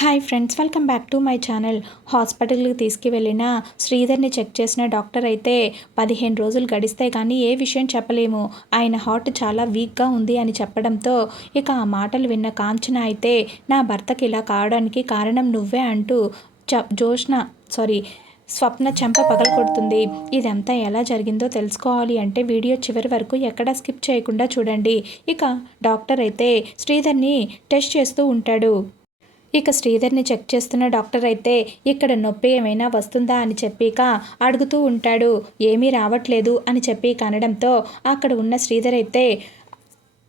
Hi friends, welcome back to my channel. హాస్పిటల్కి తీసుకువెళ్ళిన శ్రీధర్ని check చేసిన doctor అయితే 15 రోజులు గడిస్తే కానీ ఏ విషయం చెప్పలేము, ఆయన హార్ట్ చాలా వీక్గా ఉంది అని చెప్పడంతో ఇక ఆ మాటలు విన్న కాంచన అయితే నా భర్తకి ఇలా కావడానికి కారణం నువ్వే అంటూ స్వప్న చెంప పగలగొడుతుంది. ఇదంతా ఎలా జరిగిందో తెలుసుకోవాలి అంటే వీడియో చివరి వరకు ఎక్కడా స్కిప్ చేయకుండా చూడండి. ఇక డాక్టర్ అయితే శ్రీధర్ని టెస్ట్ చేస్తూ ఉంటాడు. ఇక శ్రీధర్ని చెక్ చేస్తున్న డాక్టర్ అయితే ఇక్కడ నొప్పి ఏమైనా వస్తుందా అని చెప్పిక అడుగుతూ ఉంటాడు. ఏమీ రావట్లేదు అని చెప్పి కనడంతో అక్కడ ఉన్న శ్రీధర్ అయితే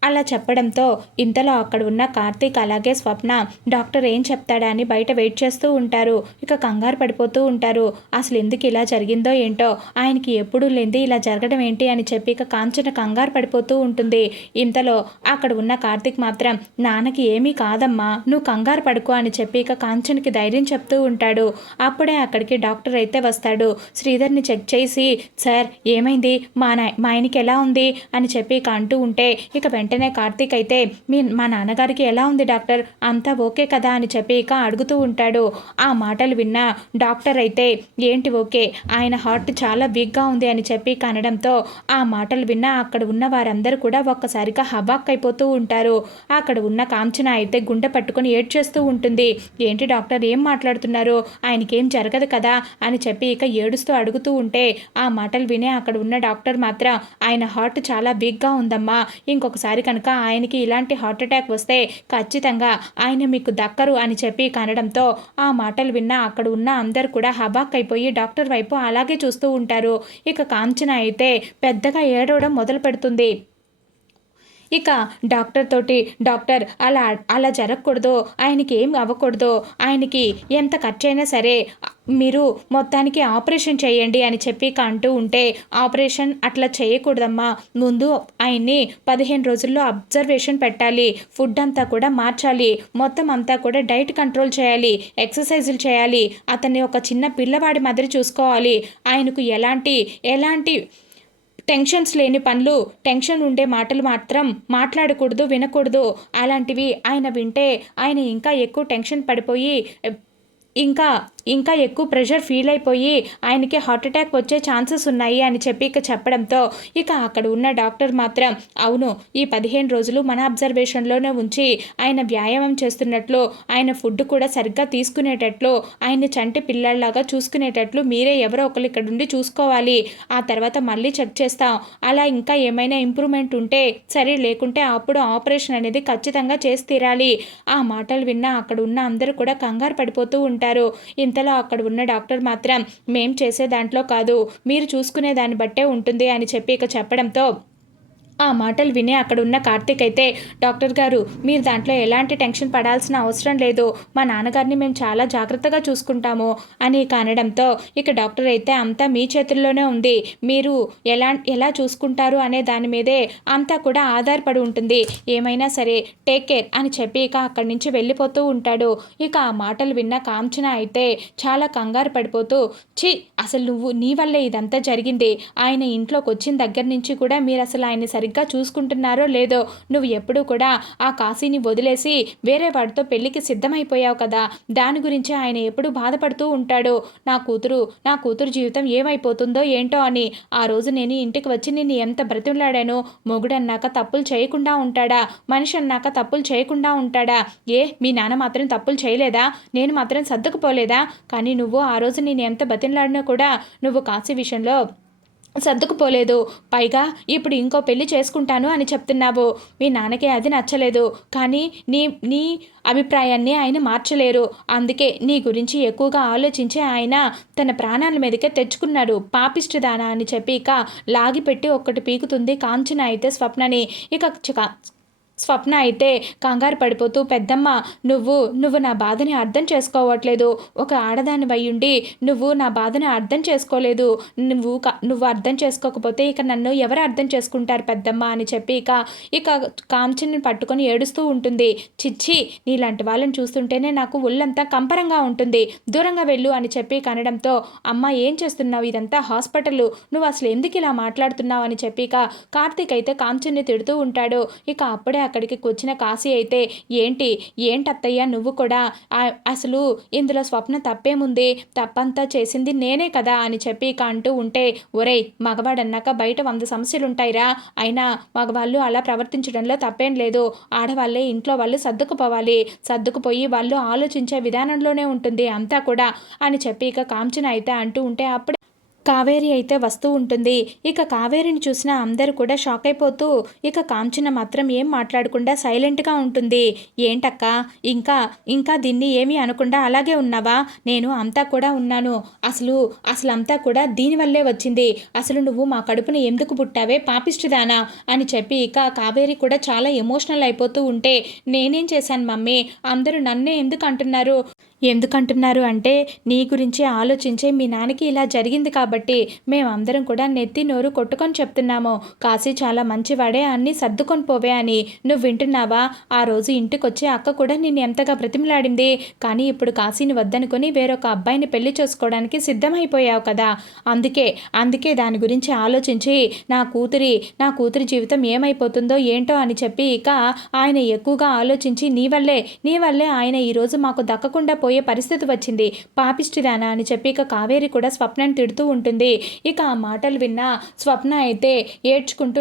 అలా చెప్పడంతో ఇంతలో అక్కడ ఉన్న కార్తీక్ అలాగే స్వప్న డాక్టర్ ఏం చెప్తాడా అని బయట వెయిట్ చేస్తూ ఉంటారు. ఇక కంగారు పడిపోతూ ఉంటారు. అసలు ఎందుకు ఇలా జరిగిందో ఏంటో, ఆయనకి ఎప్పుడూ లేనిది ఇలా జరగడం ఏంటి అని చెప్పి ఇక కాంచన కంగారు పడిపోతూ ఉంటుంది. ఇంతలో అక్కడ ఉన్న కార్తీక్ మాత్రం నాన్నకి ఏమీ కాదమ్మా, నువ్వు కంగారు పడుకో అని చెప్పి ఇక కాంచనకి ధైర్యం చెప్తూ ఉంటాడు. అప్పుడే అక్కడికి డాక్టర్ అయితే వస్తాడు. శ్రీధర్ని చెక్ చేసి సార్ ఏమైంది, మా ఆయనకి ఎలా ఉంది అని చెప్పి ఇక అంటూ ఉంటే ఇక వెంటనే కార్తీక్ అయితే మా నాన్నగారికి ఎలా ఉంది డాక్టర్, అంతా ఓకే కదా అని చెప్పి ఇక అడుగుతూ ఉంటాడు. ఆ మాటలు విన్న డాక్టర్ అయితే ఏంటి ఓకే, ఆయన హార్ట్ చాలా వీక్గా ఉంది అని చెప్పి కనడంతో ఆ మాటలు విన్న అక్కడ ఉన్న వారందరూ కూడా ఒక్కసారిగా హబాక్ అయిపోతూ ఉంటారు. అక్కడ ఉన్న కాంచన అయితే గుండె పట్టుకొని ఏడ్చేస్తూ ఉంటుంది. ఏంటి డాక్టర్ ఏం మాట్లాడుతున్నారు, ఆయనకేం జరగదు కదా అని చెప్పి ఇక ఏడుస్తూ అడుగుతూ ఉంటే ఆ మాటలు వినే అక్కడ ఉన్న డాక్టర్ మాత్రం ఆయన హార్ట్ చాలా వీక్గా ఉందమ్మా, ఇంకొకసారి కనుక ఆయనకి ఇలాంటి హార్ట్ అటాక్ వస్తే ఖచ్చితంగా ఆయన మీకు దక్కరు అని చెప్పి కనడంతో ఆ మాటలు విన్న అక్కడ ఉన్న అందరు కూడా హబాక్ అయిపోయి డాక్టర్ వైపు అలాగే చూస్తూ ఉంటారు. ఇక కాంచన అయితే పెద్దగా ఏడవడం మొదలు పెడుతుంది. ఇక డాక్టర్ తోటి డాక్టర్ అలా జరగకూడదు, ఆయనకి ఏం అవ్వకూడదు, ఆయనకి ఎంత ఖర్చైనా సరే మీరు మొత్తానికి ఆపరేషన్ చేయండి అని చెప్పి అంటూ ఉంటే ఆపరేషన్ అట్లా చేయకూడదమ్మా, ముందు ఆయన్ని 15 రోజుల్లో అబ్జర్వేషన్ పెట్టాలి, ఫుడ్ అంతా కూడా మార్చాలి, మొత్తం అంతా కూడా డైట్ కంట్రోల్ చేయాలి, ఎక్సర్సైజులు చేయాలి, అతన్ని ఒక చిన్న పిల్లవాడి మాదిరి చూసుకోవాలి, ఆయనకు ఎలాంటి టెన్షన్స్ లేని పనులు, టెన్షన్ ఉండే మాటలు మాత్రం మాట్లాడకూడదు, వినకూడదు, అలాంటివి ఆయన వింటే ఆయన ఇంకా ఎక్కువ టెన్షన్ పడిపోయి ఇంకా ఎక్కువ ప్రెషర్ ఫీల్ అయిపోయి ఆయనకి హార్ట్ అటాక్ వచ్చే ఛాన్సెస్ ఉన్నాయి అని చెప్పి ఇక చెప్పడంతో ఇక అక్కడ ఉన్న డాక్టర్ మాత్రం అవును, ఈ 15 రోజులు మన అబ్జర్వేషన్లోనే ఉంచి ఆయన వ్యాయామం చేస్తున్నట్లు, ఆయన ఫుడ్ కూడా సరిగ్గా తీసుకునేటట్లు, ఆయన చంటి పిల్లల్లాగా చూసుకునేటట్లు మీరే ఎవరో ఒకరు ఇక్కడ ఉండి చూసుకోవాలి, ఆ తర్వాత మళ్ళీ చెక్ చేస్తాం, అలా ఇంకా ఏమైనా ఇంప్రూవ్మెంట్ ఉంటే సరే, లేకుంటే అప్పుడు ఆపరేషన్ అనేది ఖచ్చితంగా చేసి తీరాలి. ఆ మాటలు విన్నా అక్కడ ఉన్న అందరూ కూడా కంగారు పడిపోతూ ఉంటారు. ఇంతలో అక్కడ ఉన్న డాక్టర్ మాత్రం మేం చేసే దాంట్లో కాదు, మీరు చూసుకునే దాన్ని బట్టే ఉంటుంది అని చెప్పి ఇక చెప్పడంతో ఆ మాటలు విని అక్కడ ఉన్న కార్తీక్ అయితే డాక్టర్ గారు మీరు దాంట్లో ఎలాంటి టెన్షన్ పడాల్సిన అవసరం లేదు, మా నాన్నగారిని మేము చాలా జాగ్రత్తగా చూసుకుంటాము అని అనడంతో ఇక డాక్టర్ అయితే అంతా మీ చేతుల్లోనే ఉంది, మీరు ఎలా చూసుకుంటారు అనే దాని మీదే అంతా కూడా ఆధారపడి ఉంటుంది, ఏమైనా సరే టేక్ కేర్ అని చెప్పి ఇక అక్కడి నుంచి వెళ్ళిపోతూ ఉంటాడు. ఇక ఆ మాటలు విన్న కాంచన అయితే చాలా కంగారు పడిపోతూ అసలు నీ వల్లే ఇదంతా జరిగింది, ఆయన ఇంట్లోకి వచ్చిన దగ్గర నుంచి కూడా మీరు అసలు ఆయన సరిగ్గా చూసుకుంటున్నారో లేదో, నువ్వు ఎప్పుడూ కూడా ఆ కాశీని వదిలేసి వేరే వాడితో పెళ్లికి సిద్ధమైపోయావు కదా, దాని గురించి ఆయన ఎప్పుడూ బాధపడుతూ ఉంటాడు, నా కూతురు జీవితం ఏమైపోతుందో ఏంటో అని, ఆ రోజు నేను ఇంటికి వచ్చి నిన్ను ఎంత బ్రతిమలాడాను, మొగుడన్నాక తప్పులు చేయకుండా ఉంటాడా, మనిషి అన్నాక తప్పులు చేయకుండా ఉంటాడా, మీ నాన్న మాత్రం తప్పులు చేయలేదా, నేను మాత్రం సర్దుకుపోలేదా, కానీ నువ్వు ఆ రోజు నేను ఎంత బతిమలాడినా కూడా నువ్వు కాశీ విషయంలో సర్దుకుపోలేదు, పైగా ఇప్పుడు ఇంకో పెళ్లి చేసుకుంటాను అని చెప్తున్నావు, మీ నాన్నకి అది నచ్చలేదు, కానీ నీ అభిప్రాయాన్ని ఆయన మార్చలేరు, అందుకే నీ గురించి ఎక్కువగా ఆలోచించి ఆయన తన ప్రాణాల మీదకే తెచ్చుకున్నాడు, పాపిష్టిదానా అని చెప్పి ఇక లాగిపెట్టి ఒక్కటి పీకుతుంది కాంచన అయితే స్వప్నని. స్వప్న అయితే కంగారు పడిపోతూ పెద్దమ్మ నువ్వు నా బాధని అర్థం చేసుకోవట్లేదు, ఒక ఆడదాని వయ్యుండి నువ్వు నా బాధని అర్థం చేసుకోలేదు, నువ్వు అర్థం చేసుకోకపోతే ఇక నన్ను ఎవరు అర్థం చేసుకుంటారు పెద్దమ్మ అని చెప్పి ఇక కాంచన్ని పట్టుకొని ఏడుస్తూ ఉంటుంది. చిచ్చి, నీలాంటి వాళ్ళని చూస్తుంటేనే నాకు ఒళ్ళంతా కంపరంగా ఉంటుంది, దూరంగా వెళ్ళు అని చెప్పి కనడంతో అమ్మ ఏం చేస్తున్నావు, ఇదంతా హాస్పిటల్, నువ్వు అసలు ఎందుకు ఇలా మాట్లాడుతున్నావు అని చెప్పి కార్తీక్ అయితే కాంచన్ని తిడుతూ ఉంటాడు. ఇక అప్పుడే అక్కడికి వచ్చిన కాశీ అయితే ఏంటత్తయ్య నువ్వు కూడా అసలు ఇందులో స్వప్న తప్పేముంది, తప్పంతా చేసింది నేనే కదా అని చెప్పి ఇక అంటూ ఉంటే, ఒరేయ్ మగవాడన్నాక బయట 100 సమస్యలుంటాయిరా, అయినా మగవాళ్ళు అలా ప్రవర్తించడంలో తప్పేం లేదు, ఆడవాళ్ళే ఇంట్లో వాళ్ళు సర్దుకుపోయి వాళ్ళు ఆలోచించే విధానంలోనే ఉంటుంది అంతా కూడా అని చెప్పి ఇక కాంచన అయితే అంటూ ఉంటే అప్పుడే కావేరి అయితే వస్తూ ఉంటుంది. ఇక కావేరిని చూసిన అందరూ కూడా షాక్ అయిపోతూ ఇక కాంచన మాత్రం ఏం మాట్లాడకుండా సైలెంట్గా ఉంటుంది. ఏంటక్క ఇంకా ఇంకా దీన్ని ఏమీ అనకుండా అలాగే ఉన్నావా? నేను అంతా కూడా ఉన్నాను. అసలు అంతా కూడా దీనివల్లే వచ్చింది. అసలు నువ్వు మా కడుపుని ఎందుకు పుట్టావే పాపిష్టిదానా అని చెప్పి ఇక కావేరి కూడా చాలా ఎమోషనల్ అయిపోతూ ఉంటే, నేనేం చేశాను మమ్మీ, అందరూ నన్నే ఎందుకంటున్నారు అంటే నీ గురించి ఆలోచించే మీ నాన్నకి ఇలా జరిగింది కాబట్టి మేమందరం కూడా నెత్తి నోరు కొట్టుకొని చెప్తున్నాము. కాశీ చాలా మంచివాడే, అన్నీ సర్దుకొని పోవే అని. నువ్వు వింటున్నావా? ఆ రోజు ఇంటికొచ్చి అక్క కూడా నిన్ను ఎంతగా బ్రతిమలాడింది. కానీ ఇప్పుడు కాశీని వద్దనుకొని వేరొక అబ్బాయిని పెళ్లి చేసుకోవడానికి సిద్ధమైపోయావు కదా. అందుకే దాని గురించి ఆలోచించి నా కూతురి జీవితం ఏమైపోతుందో ఏంటో అని చెప్పి ఇక ఆయన ఎక్కువగా ఆలోచించి నీ వల్లే ఆయన ఈరోజు మాకు దక్కకుండా పోయే పరిస్థితి వచ్చింది, పాపిష్టిదానా అని చెప్పి ఇక కావేరి కూడా స్వప్నని తిడుతూ ఉంటుంది. ఇక ఆ మాటలు విన్న స్వప్న అయితే ఏడ్చుకుంటూ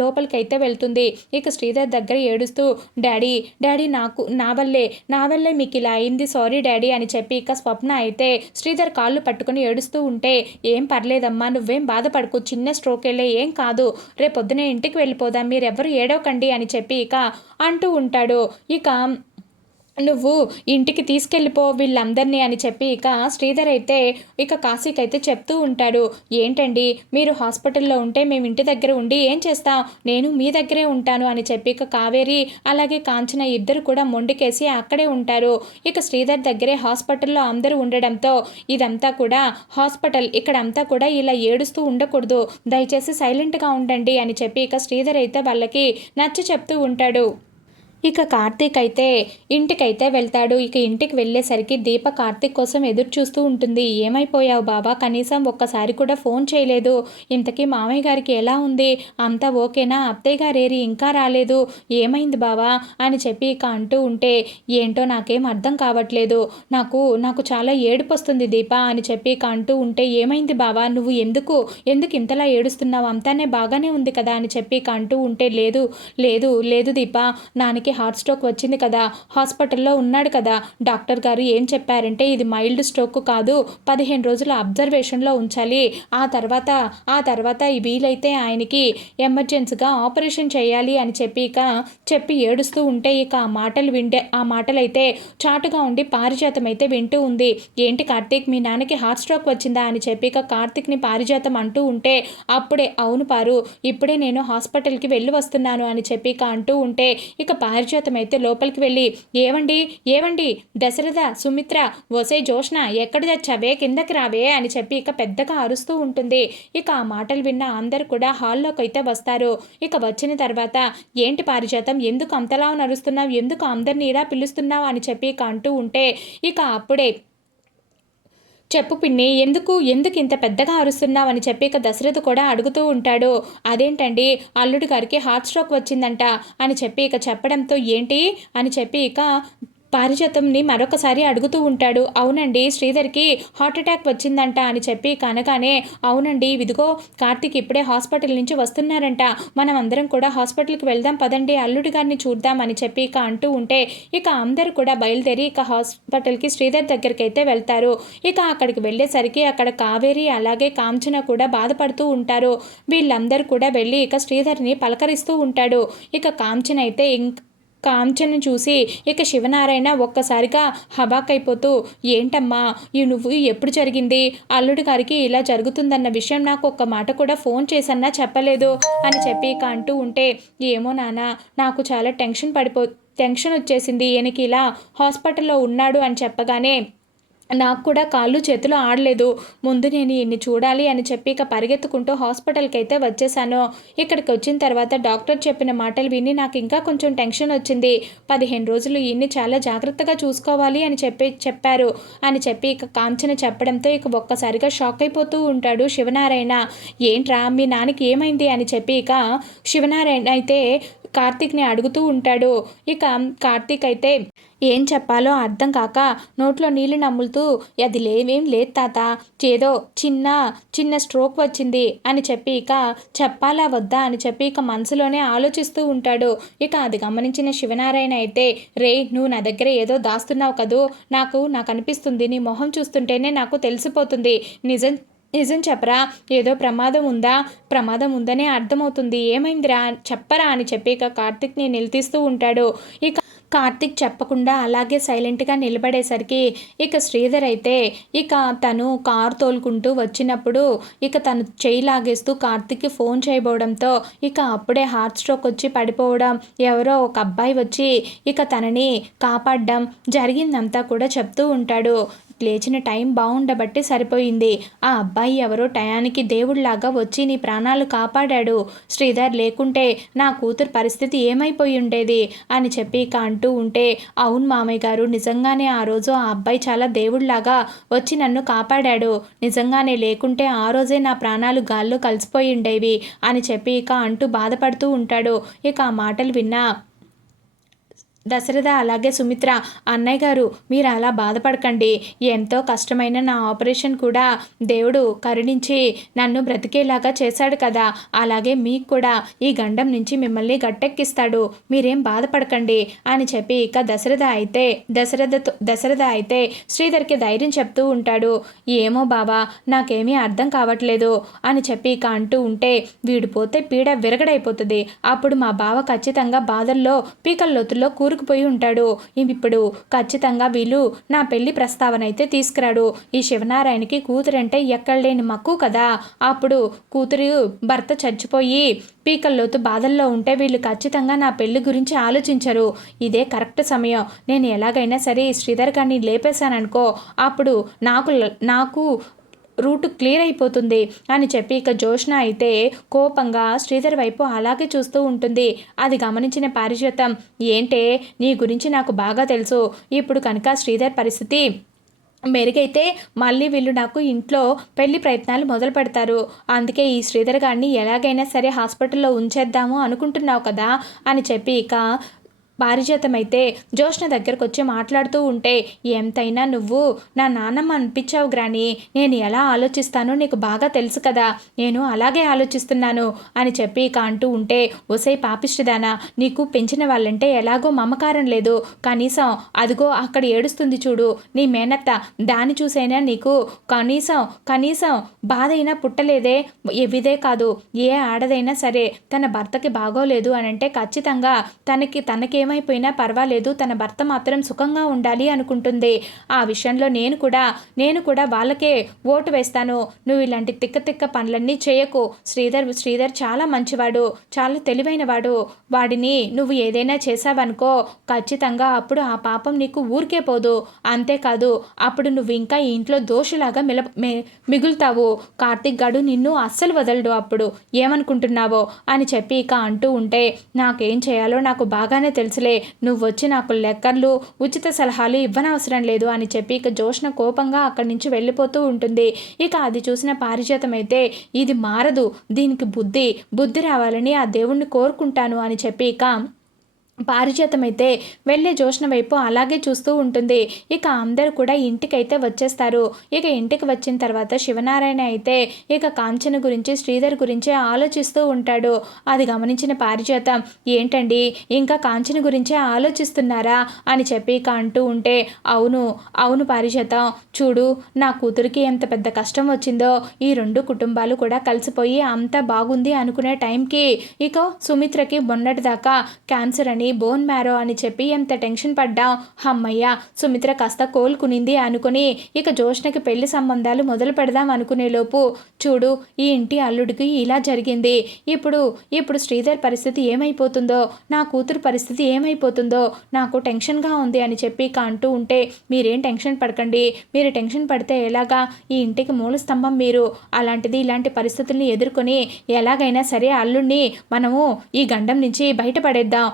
లోపలికైతే వెళ్తుంది. ఇక శ్రీధర్ దగ్గర ఏడుస్తూ డాడీ నా వల్లే మీకు ఇలా అయింది, సారీ డాడీ అని చెప్పి ఇక స్వప్న అయితే శ్రీధర్ కాళ్ళు పట్టుకుని ఏడుస్తూ ఉంటే, ఏం పర్లేదమ్మా, నువ్వేం బాధపడకు, చిన్న స్ట్రోకేలే, ఏం కాదు, రేపొద్దునే ఇంటికి వెళ్ళిపోదాం, మీరెవ్వరు ఏడవకండి అని చెప్పి ఇక అంటూ ఉంటాడు. ఇక నువ్వు ఇంటికి తీసుకెళ్ళిపో వీళ్ళందరినీ అని చెప్పి ఇక శ్రీధర్ అయితే ఇక కాశీకి అయితే చెప్తూ ఉంటాడు. ఏంటండి మీరు హాస్పిటల్లో ఉంటే మేము ఇంటి దగ్గర ఉండి ఏం చేస్తాం, నేను మీ దగ్గరే ఉంటాను అని చెప్పి ఇక కావేరి అలాగే కాంచన ఇద్దరు కూడా మొండికేసి అక్కడే ఉంటారు. ఇక శ్రీధర్ దగ్గరే హాస్పిటల్లో అందరూ ఉండడంతో ఇదంతా కూడా హాస్పిటల్, ఇక్కడంతా కూడా ఇలా ఏడుస్తూ ఉండకూడదు, దయచేసి సైలెంట్గా ఉండండి అని చెప్పి ఇక శ్రీధర్ అయితే వాళ్ళకి నచ్చ చెప్తూ ఉంటాడు. ఇక కార్తీక్ అయితే ఇంటికైతే వెళ్తాడు. ఇక ఇంటికి వెళ్ళేసరికి దీప కార్తీక్ కోసం ఎదురు చూస్తూ ఉంటుంది. ఏమైపోయావు బాబా, కనీసం ఒక్కసారి కూడా ఫోన్ చేయలేదు, ఇంతకీ మామయ్య గారికి ఎలా ఉంది, అంతా ఓకేనా, అత్తయ్య గారేరి ఇంకా రాలేదు, ఏమైంది బావా అని చెప్పి ఇక అంటూ ఉంటే, ఏంటో నాకేం అర్థం కావట్లేదు, నాకు చాలా ఏడుపు వస్తుంది దీప అని చెప్పి ఇక అంటూ ఉంటే, ఏమైంది బావా, నువ్వు ఎందుకు ఇంతలా ఏడుస్తున్నావు, అంతానే బాగానే ఉంది కదా అని చెప్పి ఇక అంటూ ఉంటే, లేదు దీప, నాన్నకి హార్ట్ స్ట్రోక్ వచ్చింది కదా, హాస్పిటల్లో ఉన్నాడు కదా, డాక్టర్ గారు ఏం చెప్పారంటే ఇది మైల్డ్ స్ట్రోక్ కాదు, 15 రోజుల అబ్జర్వేషన్లో ఉంచాలి, ఆ తర్వాత వీలైతే ఆయనకి ఎమర్జెన్సీగా ఆపరేషన్ చేయాలి అని చెప్పి ఏడుస్తూ ఉంటే ఇక ఆ మాటలైతే చాటుగా ఉండి పారిజాతం అయితే వింటూ ఉంది. ఏంటి కార్తీక్, మీ నాన్నకి హార్ట్ స్ట్రోక్ వచ్చిందా అని చెప్పి ఇక కార్తీక్ని పారిజాతం అంటూ ఉంటే, అప్పుడే అవును పారు, ఇప్పుడే నేను హాస్పిటల్కి వెళ్ళి వస్తున్నాను అని చెప్పి ఇక అంటూ ఉంటే ఇక పారిజాతం అయితే లోపలికి వెళ్ళి, ఏవండి దశరథ, సుమిత్ర, వసే జోష్న, ఎక్కడ చచ్చావే, కిందకి రావే అని చెప్పి ఇక పెద్దగా అరుస్తూ ఉంటుంది. ఇక ఆ మాటలు విన్న అందరు కూడా హాల్లోకి అయితే వస్తారు. ఇక వచ్చిన తర్వాత, ఏంటి పారిజాతం, ఎందుకు అంతలా నరుస్తున్నావు, ఎందుకు అందరినీ ఇలా పిలుస్తున్నావు అని చెప్పి ఇక అంటూ ఉంటే ఇక అప్పుడే, చెప్పు పిన్ని, ఎందుకు ఇంత పెద్దగా అరుస్తున్నావు అని చెప్పి ఇక దశరథ్ కూడా అడుగుతూ ఉంటాడు. అదేంటండి, అల్లుడి గారికి హార్ట్ స్ట్రోక్ వచ్చిందంట అని చెప్పి ఇక చెప్పడంతో, ఏంటి అని చెప్పి ఇక పారిజాతంని మరొకసారి అడుగుతూ ఉంటాడు. అవునండి, శ్రీధర్కి హార్ట్ అటాక్ వచ్చిందంట అని చెప్పి కనగానే, అవునండి ఇదిగో కార్తీక్ ఇప్పుడే హాస్పిటల్ నుంచి వస్తున్నారంట, మనం అందరం కూడా హాస్పిటల్కి వెళ్దాం పదండి, అల్లుడి గారిని చూద్దాం అని చెప్పి ఇక అంటూ ఉంటే ఇక అందరూ కూడా బయలుదేరి ఇక హాస్పిటల్కి శ్రీధర్ దగ్గరికి అయితే వెళ్తారు. ఇక అక్కడికి వెళ్ళేసరికి అక్కడ కావేరి అలాగే కాంచన కూడా బాధపడుతూ ఉంటారు. వీళ్ళందరూ కూడా వెళ్ళి ఇక శ్రీధర్ని పలకరిస్తూ ఉంటాడు. ఇక కాంచన అయితే కాంచను చూసి ఇక శివనారాయణ ఒక్కసారిగా హబాకైపోతూ, ఏంటమ్మా నువ్వు, ఎప్పుడు జరిగింది, అల్లుడి గారికి ఇలా జరుగుతుందన్న విషయం నాకు ఒక్క మాట కూడా ఫోన్ చేసన్నా చెప్పలేదు అని చెప్పి ఇక అంటూ ఉంటే, ఏమో నాన్న, నాకు చాలా టెన్షన్ వచ్చేసింది, ఈయనకి ఇలా హాస్పిటల్లో ఉన్నాడు అని చెప్పగానే నాకు కూడా కాళ్ళు చేతులు ఆడలేదు, ముందు నేను ఇన్ని చూడాలి అని చెప్పి ఇక పరిగెత్తుకుంటూ హాస్పిటల్కి అయితే వచ్చేసాను. ఇక్కడికి వచ్చిన తర్వాత డాక్టర్ చెప్పిన మాటలు విని నాకు ఇంకా కొంచెం టెన్షన్ వచ్చింది, 15 రోజులు ఇన్ని చాలా జాగ్రత్తగా చూసుకోవాలి అని చెప్పారు అని చెప్పి ఇక కాంచన చెప్పడంతో ఇక ఒక్కసారిగా షాక్ అయిపోతూ ఉంటాడు శివనారాయణ. ఏంట్రా, మీ నాన్నకి ఏమైంది అని చెప్పి ఇక శివనారాయణ అయితే కార్తీక్ని అడుగుతూ ఉంటాడు. ఇక కార్తీక్ అయితే ఏం చెప్పాలో అర్థం కాక నోట్లో నీళ్లు నములుతూ అది లేవేం లేదు తాత, ఏదో చిన్న చిన్న స్ట్రోక్ వచ్చింది అని చెప్పి ఇక చెప్పాలా వద్దా అని చెప్పి ఇక మనసులోనే ఆలోచిస్తూ ఉంటాడు. ఇక అది గమనించిన శివనారాయణ అయితే నువ్వు నా దగ్గర ఏదో దాస్తున్నావు కదూ, నాకు అనిపిస్తుంది, నీ మొహం చూస్తుంటేనే నాకు తెలిసిపోతుంది, నిజం నిజం చెప్పరా, ఏదో ప్రమాదం ఉందనే అర్థమవుతుంది, ఏమైందిరా చెప్పరా అని చెప్పి ఇక కార్తీక్ని నిలదీస్తూ ఉంటాడు. ఇక కార్తీక్ చెప్పకుండా అలాగే సైలెంట్గా నిలబడేసరికి ఇక శ్రీధర్ అయితే ఇక తను కారు తోలుకుంటూ వచ్చినప్పుడు ఇక తను చేయి లాగేస్తూ కార్తీక్కి ఫోన్ చేయబోవడంతో ఇక అప్పుడే హార్ట్ స్ట్రోక్ వచ్చి పడిపోవడం, ఎవరో ఒక అబ్బాయి వచ్చి ఇక తనని కాపాడడం జరిగిందంతా కూడా చెప్తూ ఉంటాడు. లేచిన టైం బాగుండబట్టి సరిపోయింది, ఆ అబ్బాయి ఎవరో టయానికి దేవుళ్లాగా వచ్చి నీ ప్రాణాలు కాపాడాడు, శ్రీధర్ లేకుంటే నా కూతురు పరిస్థితి ఏమైపోయి ఉండేది అని చెప్పి ఇక అంటూ ఉంటే, అవును మామయ్య గారు, నిజంగానే ఆ రోజు ఆ అబ్బాయి చాలా దేవుళ్లాగా వచ్చి నన్ను కాపాడాడు, నిజంగానే లేకుంటే ఆ రోజే నా ప్రాణాలు గాల్లో కలిసిపోయి ఉండేవి అని చెప్పి ఇక అంటూ బాధపడుతూ ఉంటాడు. ఇక ఆ మాటలు విన్నా దశరథ అలాగే సుమిత్ర, అన్నయ్య గారు మీరు అలా బాధపడకండి, ఎంతో కష్టమైన నా ఆపరేషన్ కూడా దేవుడు కరుణించి నన్ను బ్రతికేలాగా చేశాడు కదా, అలాగే మీకు కూడా ఈ గండం నుంచి మిమ్మల్ని గట్టెక్కిస్తాడు, మీరేం బాధపడకండి అని చెప్పి ఇక దశరథ అయితే శ్రీధర్కి ధైర్యం చెప్తూ ఉంటాడు. ఏమో బావా, నాకేమీ అర్థం కావట్లేదు అని చెప్పి ఇక అంటూ ఉంటే, వీడు పోతే పీడ విరగడైపోతుంది, అప్పుడు మా బావ ఖచ్చితంగా బాధల్లో పీకల్లోతుల్లో కూరుకుపోయి ఉంటాడు, ఇప్పుడు ఖచ్చితంగా వీళ్ళు నా పెళ్లి ప్రస్తావన అయితే తీసుకురాడు, ఈ శివనారాయణకి కూతురంటే ఎక్కడలేని మక్కువ కదా, అప్పుడు కూతురు భర్త చచ్చిపోయి పీకల్లోతు బాధల్లో ఉంటే వీళ్ళు ఖచ్చితంగా నా పెళ్లి గురించి ఆలోచించరు, ఇదే కరెక్ట్ సమయం, నేను ఎలాగైనా సరే ఈ శ్రీధర్ గారిని లేపేశాననుకో, అప్పుడు నాకు రూటు క్లియర్ అయిపోతుంది అని చెప్పి ఇక జోష్న అయితే కోపంగా శ్రీధర్ వైపు అలాగే చూస్తూ ఉంటుంది. అది గమనించిన పారిజాతం, ఏంటే నీ గురించి నాకు బాగా తెలుసు, ఇప్పుడు కనుక శ్రీధర్ పరిస్థితి మెరుగైతే మళ్ళీ వీళ్ళు నాకు ఇంట్లో పెళ్లి ప్రయత్నాలు మొదలు పెడతారు, అందుకే ఈ శ్రీధర్ గారిని ఎలాగైనా సరే హాస్పిటల్లో ఉంచేద్దాము అనుకుంటున్నావు కదా అని చెప్పి ఇక పారిజాతం అయితే జోష్న దగ్గరకు వచ్చి మాట్లాడుతూ ఉంటే, ఎంతైనా నువ్వు నా నాన్నమ్మ అనిపించావు గ్రాని, నేను ఎలా ఆలోచిస్తానో నీకు బాగా తెలుసు కదా, నేను అలాగే ఆలోచిస్తున్నాను అని చెప్పి ఇక అంటూ ఉంటే, ఒసై పాపిష్టిదానా, నీకు పెంచిన వాళ్ళంటే ఎలాగో మమకారం లేదు, కనీసం అదిగో అక్కడ ఏడుస్తుంది చూడు నీ మేనత్త, దాన్ని చూసైనా నీకు కనీసం బాధ అయినా పుట్టలేదే, ఇదే కాదు ఏ ఆడదైనా సరే తన భర్తకి బాగోలేదు అని అంటే ఖచ్చితంగా తనకి ఏమైపోయినా పర్వాలేదు, తన భర్త మాత్రం సుఖంగా ఉండాలి అనుకుంటుంది, ఆ విషయంలో నేను కూడా వాళ్ళకే ఓటు వేస్తాను, నువ్వు ఇలాంటి తిక్క పనులన్నీ చేయకు, శ్రీధర్ చాలా మంచివాడు, చాలా తెలివైనవాడు, వాడిని నువ్వు ఏదైనా చేసావనుకో ఖచ్చితంగా అప్పుడు ఆ పాపం నీకు ఊరికే పోదు, అంతేకాదు అప్పుడు నువ్వు ఇంకా ఈ ఇంట్లో దోషులాగా మిగులుతావు, కార్తీక్ గాడు నిన్ను అస్సలు వదలడు, అప్పుడు ఏమనుకుంటున్నావో అని చెప్పి ఇక అంటూ ఉంటే, నాకేం చేయాలో నాకు బాగానే తెలుసులే, నువ్వు వచ్చి నాకు లెక్కర్లు ఉచిత సలహాలు ఇవ్వనవసరం లేదు అని చెప్పి ఇక జోష్న కోపంగా అక్కడి నుంచి వెళ్ళిపోతూ ఉంటుంది. ఇక అది చూసిన పారిజాతం అయితే, ఇది మారదు, దీనికి బుద్ధి రావాలని ఆ దేవుణ్ణి కోరుకుంటాను అని చెప్పి ఇక పారిజాతం అయితే వెళ్ళే జోష్న వైపు అలాగే చూస్తూ ఉంటుంది. ఇక అందరూ కూడా ఇంటికైతే వచ్చేస్తారు. ఇక ఇంటికి వచ్చిన తర్వాత శివనారాయణ అయితే ఇక కాంచన గురించి శ్రీధర్ గురించి ఆలోచిస్తూ ఉంటాడు. అది గమనించిన పారిజాతం, ఏంటండి ఇంకా కాంచన గురించే ఆలోచిస్తున్నారా అని చెప్పి ఇక అంటూ ఉంటే, అవును పారిజాతం, చూడు నా కూతురికి ఎంత పెద్ద కష్టం వచ్చిందో, ఈ రెండు కుటుంబాలు కూడా కలిసిపోయి అంతా బాగుంది అనుకునే టైంకి ఇక సుమిత్రకి మొన్నటిదాకా క్యాన్సర్ అని బోన్ మ్యారో అని చెప్పి ఎంత టెన్షన్ పడ్డాం, అమ్మయ్య సుమిత్ర కాస్త కోలుకునింది అనుకుని ఇక జోష్నకి పెళ్లి సంబంధాలు మొదలు పెడదాం అనుకునే లోపు చూడు ఈ ఇంటి అల్లుడికి ఇలా జరిగింది, ఇప్పుడు శ్రీధర్ పరిస్థితి ఏమైపోతుందో, నా కూతురు పరిస్థితి ఏమైపోతుందో నాకు టెన్షన్గా ఉంది అని చెప్పి ఇక అంటూ ఉంటే, మీరేం టెన్షన్ పడకండి, మీరు టెన్షన్ పడితే ఎలాగా, ఈ ఇంటికి మూల స్తంభం మీరు, అలాంటిది ఇలాంటి పరిస్థితుల్ని ఎదుర్కొని ఎలాగైనా సరే అల్లుడిని మనము ఈ గండం నుంచి బయటపడేద్దాం,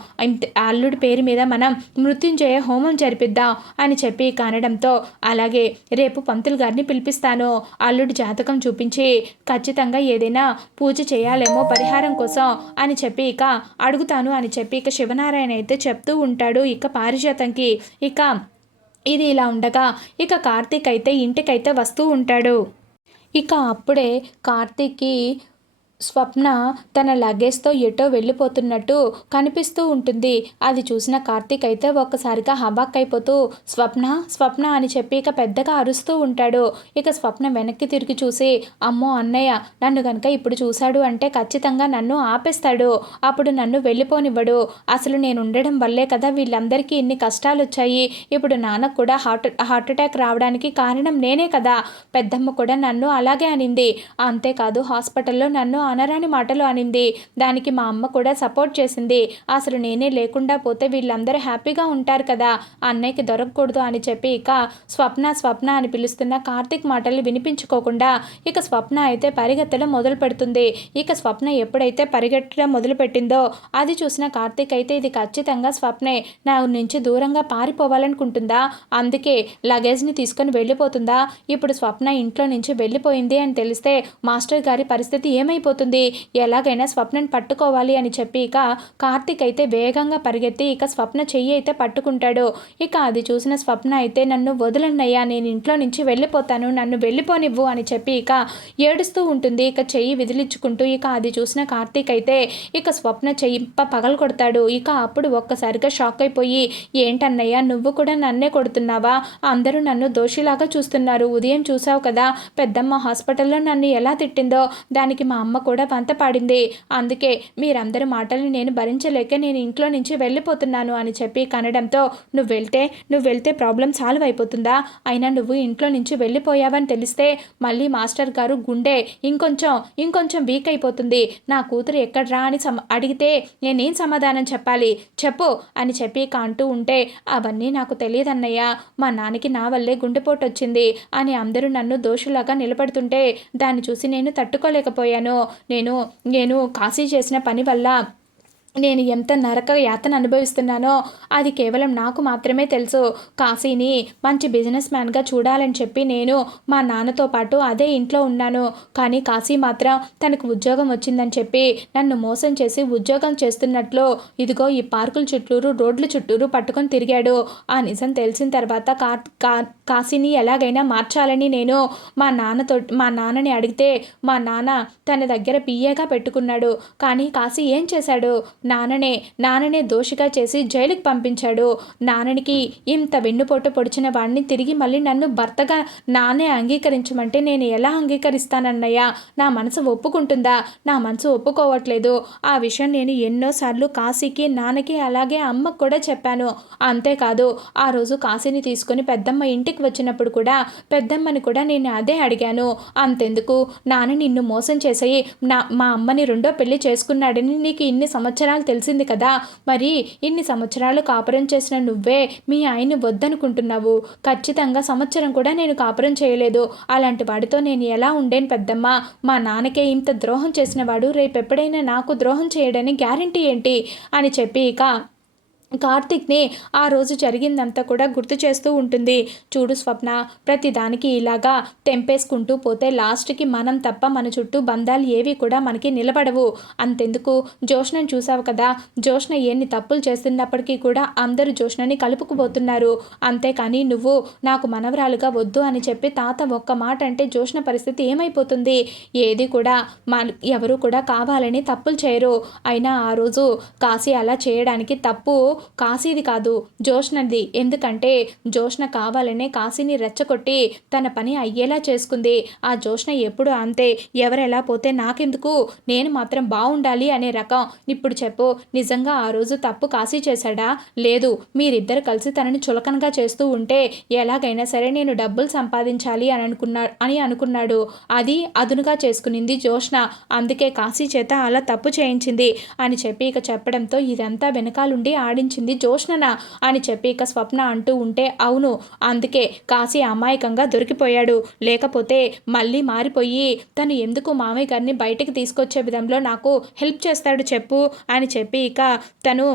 అల్లుడి పేరు మీద మనం మృత్యుంజయ హోమం జరిపిద్దాం అని చెప్పి అనడంతో అలాగే రేపు పంతులు గారిని పిలిపిస్తాను, అల్లుడి జాతకం చూపించి ఖచ్చితంగా ఏదైనా పూజ చేయాలేమో పరిహారం కోసం అని చెప్పి అడుగుతాను అని చెప్పి శివనారాయణ అయితే చెప్తూ ఉంటాడు పారిజాతంకి. ఇది ఇలా ఉండగా కార్తీక్ అయితే ఇంటికైతే వస్తూ ఉంటాడు. అప్పుడే కార్తీక్కి స్వప్న తన లగేజ్తో ఎటో వెళ్ళిపోతున్నట్టు కనిపిస్తూ ఉంటుంది. అది చూసిన కార్తీక్ అయితే ఒక్కసారిగా హబాక్కైపోతూ స్వప్న స్వప్న అని చెప్పి పెద్దగా అరుస్తూ ఉంటాడు. స్వప్న వెనక్కి తిరిగి చూసి అమ్మో అన్నయ్య నన్ను కనుక ఇప్పుడు చూశాడు అంటే ఖచ్చితంగా నన్ను ఆపేస్తాడు, అప్పుడు నన్ను వెళ్ళిపోనివ్వడు. అసలు నేను ఉండడం వల్లే కదా వీళ్ళందరికీ ఇన్ని కష్టాలు వచ్చాయి. ఇప్పుడు నాన్నకు కూడా హార్ట్ అటాక్ రావడానికి కారణం నేనే కదా. పెద్దమ్మ కూడా నన్ను అలాగే అనింది. అంతేకాదు హాస్పిటల్లో నన్ను అనరాని మాటలు అనింది. దానికి మా అమ్మ కూడా సపోర్ట్ చేసింది. అసలు నేనే లేకుండా పోతే వీళ్ళందరూ హ్యాపీగా ఉంటారు కదా, అన్నయ్యకి దొరకకూడదు అని చెప్పి స్వప్న స్వప్న అని పిలుస్తున్న కార్తీక్ మాటలు వినిపించుకోకుండా స్వప్న అయితే పరిగెత్తడం మొదలు పెడుతుంది. స్వప్న ఎప్పుడైతే పరిగెట్టడం మొదలు పెట్టిందో అది చూసిన కార్తీక్ అయితే ఇది ఖచ్చితంగా స్వప్నే నా నుంచి దూరంగా పారిపోవాలనుకుంటుందా, అందుకే లగేజ్ని తీసుకొని వెళ్ళిపోతుందా. ఇప్పుడు స్వప్న ఇంట్లో నుంచి వెళ్ళిపోయింది అని తెలిస్తే మాస్టర్ గారి పరిస్థితి ఏమైపోతుంది, ఎలాగైనా స్వప్నని పట్టుకోవాలి అని చెప్పి కార్తీక్ అయితే వేగంగా పరిగెత్తి స్వప్న చెయ్యి అయితే పట్టుకుంటాడు. అది చూసిన స్వప్న అయితే నన్ను వదలన్నయ్యా, నేను ఇంట్లో నుంచి వెళ్ళిపోతాను, నన్ను వెళ్ళిపోనివ్వు అని చెప్పి ఏడుస్తూ ఉంటుంది. చెయ్యి విదిలించుకుంటూ అది చూసిన కార్తీక్ అయితే స్వప్న చెయ్యి పగలు కొడతాడు. అప్పుడు ఒక్కసారిగా షాక్ అయిపోయి ఏంటన్నయ్యా నువ్వు కూడా నన్నే కొడుతున్నావా, అందరూ నన్ను దోషిలాగా చూస్తున్నారు, ఉదయం చూసావు కదా పెద్దమ్మ హాస్పిటల్లో నన్ను ఎలా తిట్టిందో, దానికి మా అమ్మ కూడా వంత పాడింది, అందుకే మీరందరి మాటల్ని నేను భరించలేక నేను ఇంట్లో నుంచి వెళ్ళిపోతున్నాను అని చెప్పి కనడంతో నువ్వు వెళ్తే ప్రాబ్లం సాల్వ్ అయిపోతుందా, అయినా నువ్వు ఇంట్లో నుంచి వెళ్ళిపోయావని తెలిస్తే మళ్ళీ మాస్టర్ గారు గుండె ఇంకొంచెం వీక్ అయిపోతుంది, నా కూతురు ఎక్కడ్రా అని అడిగితే నేనేం సమాధానం చెప్పాలి చెప్పు అని చెప్పి అంటూ ఉంటే అవన్నీ నాకు తెలియదన్నయ్య, మా నాన్నకి నా వల్లే గుండెపోటు వచ్చింది అని అందరూ నన్ను దోషులాగా నిలబడుతుంటే దాన్ని చూసి నేను తట్టుకోలేకపోయాను. నేను కాశీ చేసిన పని వల్ల నేను ఎంత నరక యాతన అనుభవిస్తున్నానో అది కేవలం నాకు మాత్రమే తెలుసు. కాశీని మంచి బిజినెస్ మ్యాన్గా చూడాలని చెప్పి నేను మా నాన్నతో పాటు అదే ఇంట్లో ఉన్నాను. కానీ కాశీ మాత్రం తనకు ఉద్యోగం వచ్చిందని చెప్పి నన్ను మోసం చేసి ఉద్యోగం చేస్తున్నట్లు ఇదిగో ఈ పార్కుల చుట్టూరు రోడ్ల చుట్టూరు పట్టుకొని తిరిగాడు. ఆ నిజం తెలిసిన తర్వాత కాశీని ఎలాగైనా మార్చాలని నేను మా నాన్నని అడిగితే మా నాన్న తన దగ్గర పిఏగా పెట్టుకున్నాడు. కానీ కాశీ ఏం చేశాడు, నాన్ననే దోషిగా చేసి జైలుకి పంపించాడు. నాన్ననికి ఇంత వెన్నుపోటు పొడిచిన వాడిని తిరిగి మళ్ళీ నన్ను భర్తగా నాన్నే అంగీకరించమంటే నేను ఎలా అంగీకరిస్తానన్నయ్యా, నా మనసు ఒప్పుకుంటుందా, నా మనసు ఒప్పుకోవట్లేదు. ఆ విషయం నేను ఎన్నోసార్లు కాశీకి నాన్నకి అలాగే అమ్మకు కూడా చెప్పాను. అంతేకాదు ఆ రోజు కాశీని తీసుకొని పెద్దమ్మ ఇంటికి వచ్చినప్పుడు కూడా పెద్దమ్మని కూడా నేను అదే అడిగాను. అంతెందుకు నాన్న నిన్ను మోసం చేసి మా అమ్మని రెండో పెళ్లి చేసుకున్నాడని నీకు ఇన్ని సంవత్సరాలు తెలిసింది కదా, మరి ఇన్ని సంవత్సరాలు కాపురం చేసిన నువ్వే మీ ఆయన్ని వద్దనుకుంటున్నావు. ఖచ్చితంగా సంవత్సరం కూడా నేను కాపురం చేయలేదు. అలాంటి వాడితో నేను ఎలా ఉండేను పెద్దమ్మ, మా నాన్నకే ఇంత ద్రోహం చేసిన వాడు రేపెప్పుడైనా నాకు ద్రోహం చేయడని గ్యారంటీ ఏంటి అని చెప్పి కార్తీక్ని ఆ రోజు జరిగిందంతా కూడా గుర్తు చేస్తూ ఉంటుంది. చూడు స్వప్న, ప్రతిదానికి ఇలాగా తెంపేసుకుంటూ పోతే లాస్ట్కి మనం తప్ప మన చుట్టూ బంధాలు ఏవి కూడా మనకి నిలబడవు. అంతెందుకు జోష్నని చూసావు కదా, జోష్న ఎన్ని తప్పులు చేస్తున్నప్పటికీ కూడా అందరూ జోష్నని కలుపుకుపోతున్నారు. అంతేకాని నువ్వు నాకు మనవరాలుగా వద్దు అని చెప్పి తాత ఒక్క మాట అంటే జోష్న పరిస్థితి ఏమైపోతుంది. ఏది కూడా ఎవరు కూడా కావాలని తప్పులు చేయరు. అయినా ఆ రోజు కాశీ అలా చేయడానికి తప్పు కాశీది కాదు, జోష్నది. ఎందుకంటే జోష్న కావాలనే కాశీని రెచ్చగొట్టి తన పని అయ్యేలా చేసుకుంది. ఆ జోష్న ఎప్పుడు అంతే, ఎవరెలా పోతే నాకెందుకు, నేను మాత్రం బాగుండాలి అనే రకం. ఇప్పుడు చెప్పు, నిజంగా ఆ రోజు తప్పు కాశీ చేశాడా, లేదు మీరిద్దరు కలిసి తనని చులకనగా చేస్తూ ఉంటే ఎలాగైనా సరే నేను డబ్బులు సంపాదించాలి అని అనుకున్నాడు. అది అదునుగా చేసుకునింది జోష్న. అందుకే కాశీ చేత అలా తప్పు చేయించింది అని చెప్పి చెప్పడంతో ఇదంతా వెనకాలుండి ఆడించింది జోష్ననా అని చెప్పి స్వప్న అంటూ ఉంటే అవును, అందుకే కాశీ అమాయకంగా దొరికిపోయాడు. లేకపోతే మళ్ళీ మారిపోయి తను ఎందుకు మామయ్య గారిని బయటికి తీసుకొచ్చే విధంలో నాకు హెల్ప్ చేస్తాడు చెప్పు అని చెప్పి తను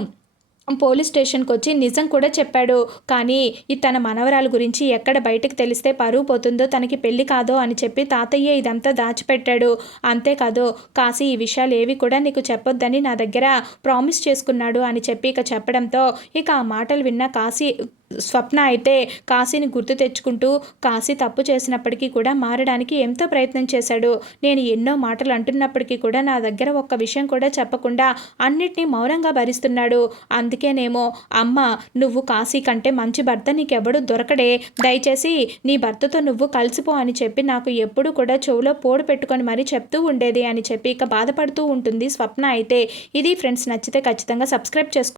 పోలీస్ స్టేషన్కి వచ్చి నిజం కూడా చెప్పాడు. కానీ తన మనవరాలు గురించి ఎక్కడ బయటకు తెలిస్తే పరువు పోతుందో, తనకి పెళ్లి కాదో అని చెప్పి తాతయ్య ఇదంతా దాచిపెట్టాడు. అంతేకాదు కాశీ ఈ విషయాలు ఏవి కూడా నీకు చెప్పొద్దని నా దగ్గర ప్రామిస్ చేసుకున్నాడు అని చెప్పి చెప్పడంతో ఆ మాటలు విన్న స్వప్న అయితే కాశీని గుర్తు తెచ్చుకుంటూ కాశీ తప్పు చేసినప్పటికీ కూడా మారడానికి ఎంతో ప్రయత్నం చేశాడు. నేను ఎన్నో మాటలు అంటున్నప్పటికీ కూడా నా దగ్గర ఒక్క విషయం కూడా చెప్పకుండా అన్నిటినీ మౌనంగా భరిస్తున్నాడు. అందుకేనేమో అమ్మ, నువ్వు కాశీ కంటే మంచి భర్త నీకెవడు దొరకడే, దయచేసి నీ భర్తతో నువ్వు కలిసిపో అని చెప్పి నాకు ఎప్పుడు కూడా చెవులో పోడు పెట్టుకొని మరీ చెప్తూ ఉండేది అని చెప్పి బాధపడుతూ ఉంటుంది స్వప్న అయితే. ఇది ఫ్రెండ్స్, నచ్చితే ఖచ్చితంగా సబ్స్క్రైబ్ చేసుకోండి.